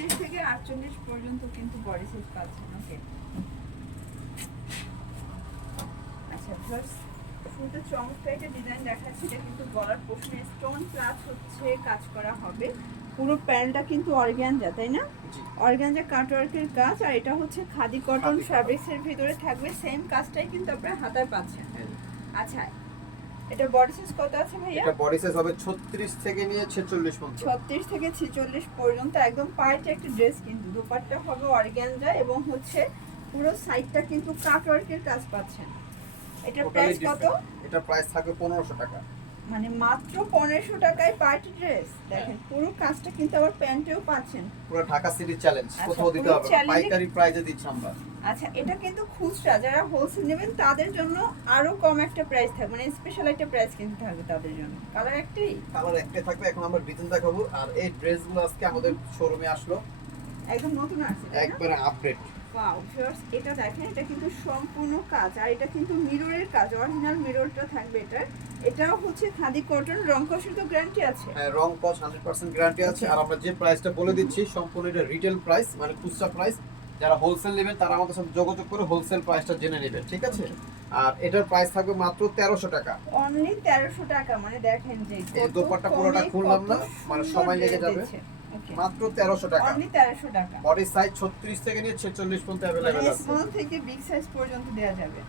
36 থেকে 48 পর্যন্ত কিন্তু বডি সাইজ পাচ্ছেন। ওকে, আচ্ছা ফার্স্ট শুরুতে চমৎকার একটা ডিজাইন দেখাচ্ছি। এটা কিন্তু গলার পোর্শনে স্টোন প্লাস হচ্ছে কাজ করা হবে। পুরো প্যান্টটা কিন্তু অর্গানজা, তাই না? অর্গানজা কাটওয়ার্কের কাজ, আর এটা হচ্ছে খাদি কটন ফ্যাব্রিক্সের ভিতরে থাকবে। সেম কাজটাই কিন্তু আপনারা হাতায় পাচ্ছেন। আচ্ছা, এটা বডি সাইজ কত আছে ভাইয়া? এটা বডি সাইজ হবে 36 থেকে নিয়ে 46 পর্যন্ত। 36 থেকে 46 পর্যন্ত একদম পার্টি একটা ড্রেস। কিন্তু দোপাট্টা হবে অর্গানজা এবং হচ্ছে পুরো সাইডটা কিন্তু কাটওয়ার্কের কাজ পাচ্ছেন। এটার প্রাইস কত? এটা প্রাইস থাকবে 1500 টাকা। মানে মাত্র 1500 টাকায় পার্টি ড্রেস। দেখেন পুরো কাজটা কিন্তু আবার প্যান্টেও পাচ্ছেন। পুরো ঢাকা সিটি চ্যালেঞ্জ, কোথাও দিতে হবে না, পাইকারি প্রাইসে দিচ্ছি আমরা। আচ্ছা, এটা কিন্তু খুচরা, যারা হোলসেল নেবেন তাদের জন্য আরো কম একটা প্রাইস থাকবে, মানে স্পেশাল একটা প্রাইস কিন্তু থাকবে তাদের জন্য। কালার একটাই থাকবে। এখন আমরা ডিজাইন দেখাবো। আর এই ড্রেসগুলো আজকে আমাদের শোরুমে আসলো, একদম নতুন আসছে, একবারে আপডেট। ওয়াও ভিউয়ার্স, এটা দেখেন, এটা কিন্তু সম্পূর্ণ কাজ, আর এটা কিন্তু মিররের কাজ, অরিজিনাল মিররটা থাকবে এটা। এটাও হচ্ছে খাদি কটন, রং কষের তো গ্যারান্টি আছে। হ্যাঁ, রং কস 100% গ্যারান্টি আছে। আর আমরা যে প্রাইসটা বলে দিচ্ছি সম্পূর্ণ এটা রিটেল প্রাইস, মানে খুচরা প্রাইস। যারা হোলসেল নেবেন তারা আমাদের সাথে যোগাযোগ করে হোলসেল প্রাইসটা জেনে নেবেন, ঠিক আছে? আর এটার প্রাইস থাকবে মাত্র 1300 টাকা। অনলি 1300 টাকা। মানে দেখেন যে এই দোপাট্টা পুরোটা খুললাম না, মানে সময় লেগে যাবে। মাত্র 1300 টাকা, অনলি 1300 টাকা। বডি সাইজ 36 থেকে নিয়ে 46 পর্যন্ত अवेलेबल আছে। স্মল থেকে বিগ সাইজ পর্যন্ত দেয়া যাবে।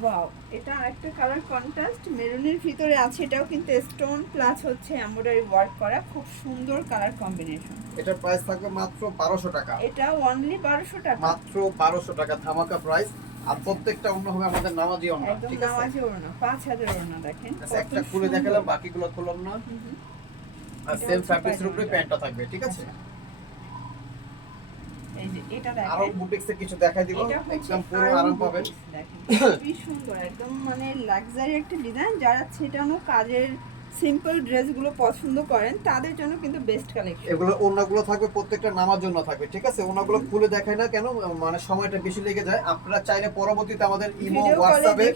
ওয়াও, এটা আরেকটা কালার কন্ট্রাস্ট মেরুনের ভিতরে আছে। এটাও কিন্তু স্টোন প্লাস হচ্ছে এমব্রয়ডারি ওয়ার্ক করা, খুব সুন্দর কালার কম্বিনেশন। এটার প্রাইস থাকবে মাত্র 1200 টাকা। এটা অনলি 1200 টাকা, মাত্র 1200 টাকা, ধামাকা প্রাইস। আর প্রত্যেকটা অন্য হবে আমাদের নামাজি ওড়না, ঠিক আছে? নামাজি ওড়না, 5000 ওড়না দেখেন। আচ্ছা, একটা খুলে দেখালাম, বাকিগুলো খুললাম না। আর সেম ফ্যাব্রিক্সের উপরে প্যান্টটা থাকবে, ঠিক আছে? এই যে এটা দেখেন, আরো বুটিক্সের কিছু দেখাই দিব, একদম পুরো আরাম পাবেন। দেখেন খুবই সুন্দর, একদম মানে লাক্সারি একটা ডিজাইন। যারা ছেটানো কাজের সিম্পল ড্রেসগুলো পছন্দ করেন তাদের জন্য কিন্তু বেস্ট কালেকশন। এগুলো ওড়নাগুলো থাকবে প্রত্যেকটা নামার জন্য থাকবে, ঠিক আছে? ওড়নাগুলো খুলে দেখাই না কেন, মানে সময়টা বেশি লেগে যায়। আপনারা চাইলে পরবর্তীতে আমাদের ইমো, হোয়াটসঅ্যাপে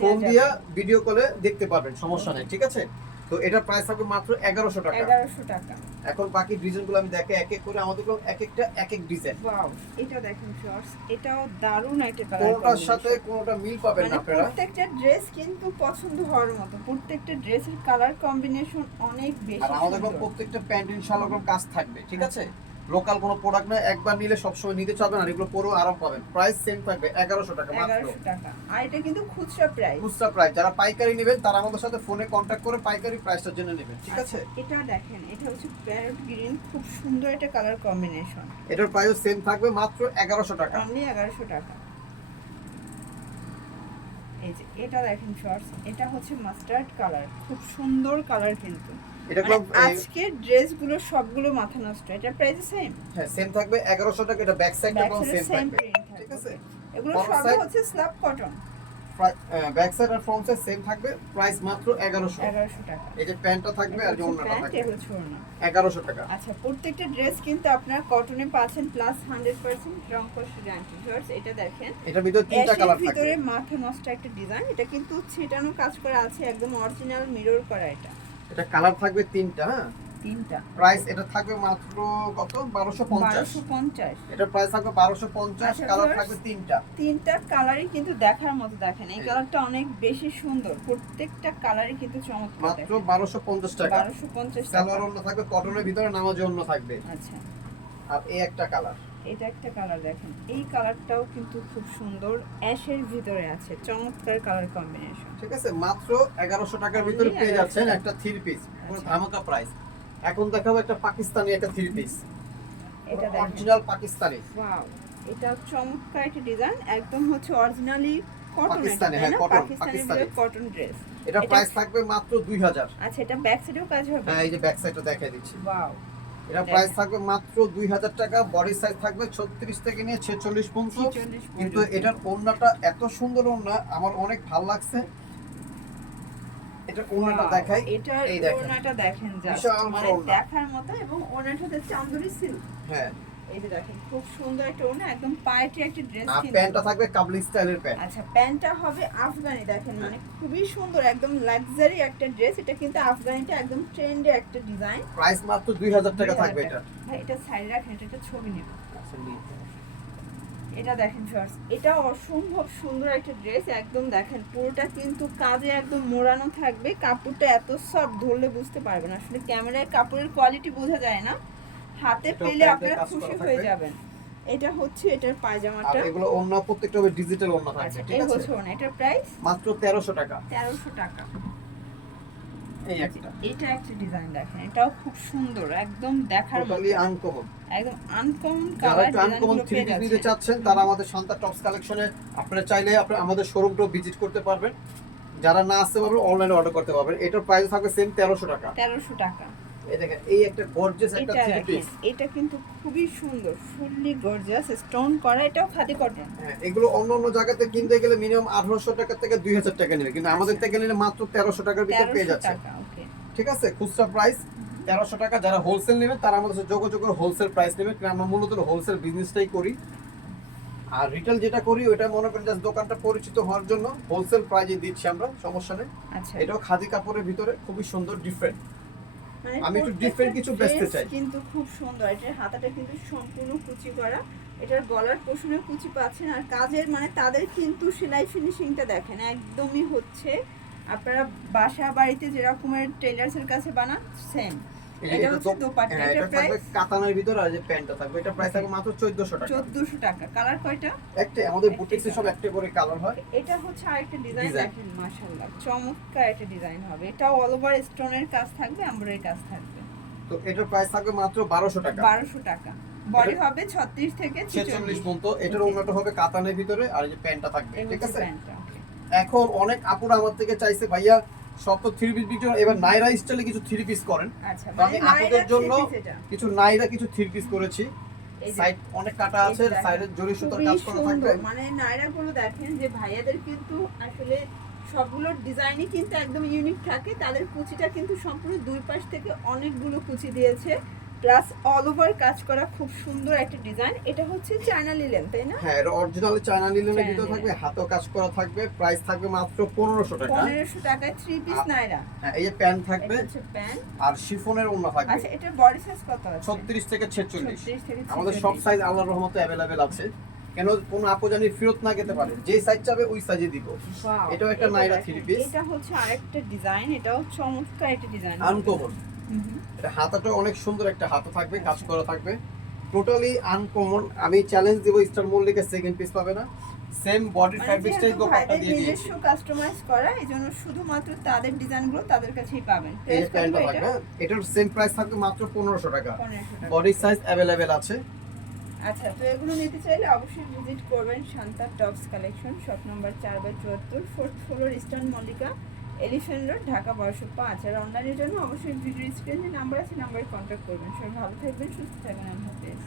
ফোন দিয়া ভিডিও কলে দেখতে পারবেন, সমস্যা নেই, ঠিক আছে? তো এটা প্রাইস থাকবে মাত্র 1100 টাকা। 1100 টাকা। এখন বাকি ডিজাইনগুলো আমি দেখাই এক এক করে, আমাদের এক একটা এক এক ডিজাইন। ওয়াও, এটা দেখেন শর্টস, এটাও দারুণ একটা কালার। কোনটার সাথে কোনটা মিল পাবেন না আপনারা। প্রত্যেকটা ড্রেস কিন্তু পছন্দ হওয়ার মতো, প্রত্যেকটা ড্রেসের কালার কম্বিনেশন অনেক বেশি। আর আমাদের প্রত্যেকটা প্যান্ট ইনশাআল্লাহ কাজ থাকবে, ঠিক আছে? লোকাল কোনো প্রোডাক্ট না, একবার নিলে সবসময় নিতে চাবেন, আর এগুলো পরেও আরাম পাবেন। প্রাইস সেম থাকবে 1100 টাকা মাত্র। 1100 টাকা। আর এটা কিন্তু খুচরা প্রাইস। খুচরা প্রাইস, যারা পাইকারি নেবেন তারা আমাদের সাথে ফোনে কন্টাক্ট করে পাইকারি প্রাইসটা জেনে নেবেন, ঠিক আছে? এটা দেখেন, এটা হচ্ছে প্যারট গ্রিন, খুব সুন্দর একটা কালার কম্বিনেশন। এটার প্রাইস সেম থাকবে মাত্র 1100 টাকা। অনলি 1100 টাকা। এই যে এটা দেখেন শর্টস, এটা হচ্ছে মাস্টার্ড কালার, খুব সুন্দর কালার কিন্তু। এটা আজকে ড্রেসগুলো সবগুলো মাথা নষ্ট। এটা প্রাইস সেম? হ্যাঁ, সেম থাকবে 1100 টাকা। এটা ব্যাক সাইডটা পুরো সেম থাকবে, ঠিক আছে? এগুলো সব হচ্ছে স্ল্যাব কটন। ব্যাক সাইড আর ফ্রন্ট সাইড সেম থাকবে, প্রাইস মাত্র 1100 টাকা। এই যে প্যান্টটা থাকবে আর যে ওড়নাটা থাকবে, এটা হচ্ছে ওড়না, 1100 টাকা। আচ্ছা, প্রত্যেকটা ড্রেস কিন্তু আপনারা কটনে পাচ্ছেন প্লাস 100% রং কস গ্যারান্টি। ভিউয়ার্স, এটা দেখেন, এটার ভিতরে তিনটা কালার থাকবে। ভিতরে মাথা নষ্ট একটা ডিজাইন। এটা কিন্তু ছিটানো কাজ করা আছে, একদম অরিজিনাল মিরর করা। এটা কালার থাকবে তিনটা। হ্যাঁ, তিনটা। প্রাইস এটা থাকবে মাত্র কত? 1250। এটা প্রাইস থাকবে 1250, কালার থাকবে তিনটা। তিনটা কালারই কিন্তু দেখার মতো। দেখেন এই কালারটা অনেক বেশি সুন্দর, প্রত্যেকটা কালারই কিন্তু চমৎকার। মাত্র 1250 টাকা। 1250 টাকা। সালোয়ার ওড়না থাকবে কটনের ভিতরে, নামাজি ওড়না থাকবে। আচ্ছা, আর এই একটা কালার, এটা একটা কালার দেখেন, এই কালারটাও কিন্তু খুব সুন্দর, অ্যাশের ভিতরে আছে, চমৎকার কালার কম্বিনেশন, ঠিক আছে? মাত্র 1100 টাকার ভিতরে পেয়ে যাচ্ছেন একটা থ্রি পিস, পুরো ধামাকা প্রাইস। এখন দেখাবো একটা পাকিস্তানি একটা থ্রি পিস, এটা অরিজিনাল পাকিস্তানি। ওয়াও, এটা চমৎকার একটা ডিজাইন, একদম হচ্ছে অরিজিনালি কটন পাকিস্তানি। হ্যাঁ, কটন পাকিস্তানি কটন ড্রেস। এটা প্রাইস থাকবে মাত্র 2000। আচ্ছা, এটা ব্যাক সাইডেও কাজ হবে? হ্যাঁ, এই যে ব্যাক সাইডটা দেখাই দিচ্ছি। ওয়াও, এটা প্রাইস থাকবে মাত্র 2000 টাকা। বডি সাইজ থাকবে 36 থেকে নিয়ে 46 পর্যন্ত। কিন্তু এটার ওড়নাটা এত সুন্দর ওড়না, আমার অনেক ভালো লাগছে। এটা ওড়নাটা দেখাই, এই দেখেন, ওড়নাটা দেখেন, জাস্ট মানে দেখার মতো, এবং ওড়নাটাতে চান্দুরি সিল্ক। হ্যাঁ, এই যে দেখেন খুব সুন্দর একটা ওড়না, একদম পার্টি একটা ড্রেস আর কিন্তু। প্যান্টটা থাকবে কাবলি স্টাইলের প্যান্ট। আচ্ছা প্যান্টটা হবে আফগানি, দেখেন মানে খুবই সুন্দর একদম লাক্সারি একটা ড্রেস। এটা কিন্তু আফগানিটা একদম ট্রেন্ডি একটা ডিজাইন। প্রাইস মাত্র 2000 টাকা থাকবে এটা। ভাই এটা সাইড রাখেন, এটা একটা ছবি নেব। এটা দেখেন শর্টস, এটা অসম্ভব সুন্দর একটা ড্রেস, একদম দেখেন পুরোটা কিন্তু কাজে একদম মোড়ানো থাকবে। কাপড়টা এত সফট, ধরলে বুঝতে পারবেন, আসলে ক্যামেরায় কাপড়ের কোয়ালিটি বোঝা যায় না, হাতে পেলে আপনারা খুশি হয়ে যাবেন। এটা হচ্ছে এটার পায়জামাটা। আর এগুলো ওন্না প্রত্যেকটা হবে ডিজিটাল ওন্না থাকবে, ঠিক এই আছে? হচ্ছে ওন্না, এটার প্রাইস মাত্র 1300 টাকা। 1300 টাকা। এই একটা এটা একটা ডিজাইন দেখেন, এটাও খুব সুন্দর, একদম দেখার মতো, টোটালি আনকমন। একদম আনকমন যারা কালার। একটু আনকমন থ্রি পিস নিতে চাচ্ছেন তারা আমাদের শান্তা টপস কালেকশনে আপনারা চাইলে আপনারা আমাদের শোরুমটা ভিজিট করতে পারবেন। যারা না আসতে পারবেন অনলাইনে অর্ডার করতে পারবেন। এটার প্রাইস থাকবে সেম 1300 টাকা। 1300 টাকা। এই দেখেন এই একটা গর্জিয়াস একটা থ্রি পিস, এটা কিন্তু খুবই সুন্দর, ফুললি গর্জিয়াস স্টোন করা, এটাও খাদি কটন। হ্যাঁ এগুলো অন্য অন্য জায়গাতে কিনতে গেলে মিনিমাম 1800 টাকা থেকে 2000 টাকা নেবে, কিন্তু আমাদের থেকে নিলে মাত্র 1300 টাকার ভিতরে পেয়ে যাচ্ছে। ওকে ঠিক আছে, খুচরা প্রাইস 1300 টাকা। যারা হোলসেল নেবে তারা আমাদের সাথে যোগাযোগ করে হোলসেল প্রাইস নেবে, কারণ আমরা মূলত হোলসেল বিজনেসটাই করি। আর রিটেল যেটা করি ওটা মনে করেন জাস্ট দোকানটা পরিচিত হওয়ার জন্য হোলসেল প্রাইসে দিচ্ছি আমরা, সমস্যা নেই। আচ্ছা এটাও খাদি কাপড়ের ভিতরে খুবই সুন্দর ডিফারেন্ট। মানে আমি একটু ডিফারেন্ট কিছু বেচতে চাই, কিন্তু খুব সুন্দর। এটার হাতাটা কিন্তু সম্পূর্ণ কুচি করা, এটার গলার পোষণে কুচি পাচ্ছেন। আর কাজের মানে তাদের কিন্তু সেলাই ফিনিশিংটা দেখেন একদমই হচ্ছে আপনারা বাসা বাড়িতে যেরকমের টেইলার্সের কাছে বানান সেম। এটা হচ্ছে দোপাট্টা, এটার প্রাইস কাতানের ভিতরে। আর যে প্যান্টটা থাকবে এটা প্রাইস থাকবে মাত্র 1400 টাকা। 1400 টাকা। কালার কয়টা? একটা, আমাদের বুটিক্সে সব একটা করে কালার হয়। এটা হচ্ছে আরেকটা ডিজাইন দেখেন, মাশাআল্লাহ চমৎকার একটা ডিজাইন হবে। এটাও অল ওভার স্টোনের কাজ থাকবে, এমব্রয়ডারি কাজ থাকবে। তো এটার প্রাইস থাকবে মাত্র 1200 টাকা। 1200 টাকা। বডি হবে 36 থেকে 46 পর্যন্ত। এটার ওন্নাটা হবে কাতানের ভিতরে, আর এই যে প্যান্টটা থাকবে, ঠিক আছে? প্যান্টটা এখন অনেক আপুরা আমার থেকে চাইছে ভাইয়া সব তো থ্রি পিস বিক্রি করেন, এবার নাইরা স্টাইলে কিছু থ্রি পিস করেন। আচ্ছা তো আমি আপুদের জন্য কিছু নাইরা কিছু থ্রি পিস করেছি। সাইড অনেক কাটা আছে, সাইডের জরি সুতার কাজ করা থাকবে। মানে নাইরা গুলো দেখেন যে ভাইয়াদের কিন্তু আসলে সবগুলোর ডিজাইনই কিন্তু একদম ইউনিক থাকে। তাদের কুচিটা কিন্তু সম্পূর্ণ দুই পাশ থেকে অনেকগুলো কুচি দিয়েছে, প্লাস অল ওভার কাজ করা, খুব সুন্দর একটা ডিজাইন। এটা হচ্ছে চায়না লিলেন, তাই না? হ্যাঁ, এটা অরিজিনাল চায়না লিলেনের ভিতরে থাকবে, হাতেও কাজ করা থাকবে। প্রাইস থাকবে মাত্র 1500 টাকা। 1500 টাকায় থ্রি পিস নাইরা। হ্যাঁ, এই যে প্যান্ট থাকবে, এটা হচ্ছে প্যান্ট আর শিফনের ওড়না থাকবে। আচ্ছা এটার বডি সাইজ কত আছে? 36 থেকে 46। 36 থেকে 46। আমাদের সব সাইজ আল্লাহর রহমতে अवेलेबल আছে, কেন কোন আপু জানি ফেরত না যেতে পারে, যে সাইজ চাবে ওই সাইজে দিব। Wow, এটাও একটা নাইরা থ্রি পিস। এটা হচ্ছে আরেকটা ডিজাইন, এটাও চমৎকার একটা ডিজাইন, আনকমন। এটা হাতাটা অনেক সুন্দর একটা হাতা থাকবে, কাজ করা থাকবে, টোটালি আনকমন। আমি চ্যালেঞ্জ দিব স্টার মল্লিকের সেকেন্ড পিস পাবে না। সেম বডি ফ্যাব্রিক্সটাই দোপাট্টা দিয়ে দিয়েছি, নিজস্ব কাস্টমাইজ করা, এজন্য শুধুমাত্র তাদের ডিজাইনগুলো তাদের কাছেই পাবেন। এই যে প্যান্টটা থাকবে, এটার সেম প্রাইস থাকবে মাত্র 1500 টাকা। 1500 টাকা। বডি সাইজ अवेलेबल আছে। আচ্ছা তো এগুলো নিতে চাইলে অবশ্যই ভিজিট করবেন Shanta tops collection, shop number 4/74, 4th floor, eastern Mallika, elephant road, Dhaka 1205। আর অনলাইনের জন্য অবশ্যই ভিডিও স্ক্রিনে নাম্বার আছে, নাম্বারে কন্ট্যাক্ট করবেন। সবাই ভালো থাকবেন, সুস্থ থাকবেন, আল্লাহ হাফেজ।